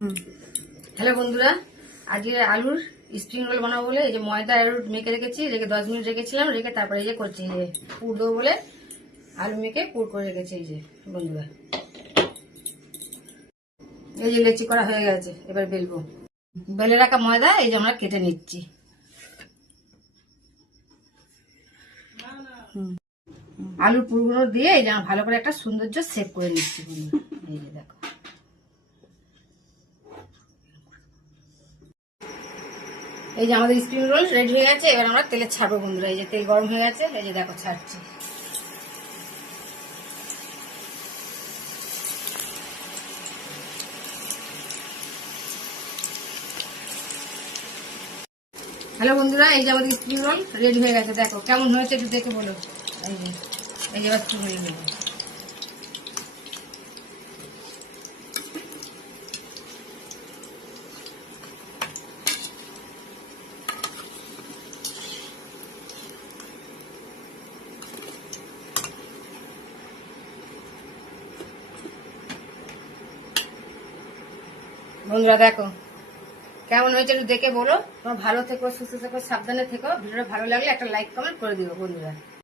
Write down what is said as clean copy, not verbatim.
Hello বন্ধুরা, আজকে আলুর স্প্রিং রোল বানাবো বলে এই যে ময়দা আলু মেখে রেখেছি, রেখে 10 মিনিট রেখেছিলাম, রেখে তারপরে এই যে করছি, এই যে পুর দেবো বলে আলু মেখে পুর করে রেখেছি। এই যে বন্ধুরা, এই যে লেচি করা হয়ে গেছে, এবার বেলবো। বেলে রাখা ময়দা এই যে আমরা কেটে নিচ্ছি। আলুর পুরগুলো দিয়ে এই যে ভালো করে একটা সৌন্দর্য সেভ করে নিচ্ছি বন্ধুরা। এই যে দেখো, এই যে আমাদের স্প্রিং রোল রেডি হয়ে গেছে। এবার আমরা তেলে ছাড়বো বন্ধুরা। এই যে তেল গরম হয়ে গেছে, এই যে দেখো ছাড়ছি। হ্যালো বন্ধুরা, এই যে আমাদের স্প্রিং রোল রেডি হয়ে গেছে। দেখো কেমন হয়েছে একটু দেখে বলো। এই যে এবার শুরু হয়ে গেল। বন্ধুরা দেখো কেমন হয়েছে একটু দেখে বলো। তোমার ভালো থেকো, সুস্থ থেকো, সাবধানে থেকো। ভিডিওটা ভালো লাগলে একটা লাইক কমেন্ট করে দিও বন্ধুরা।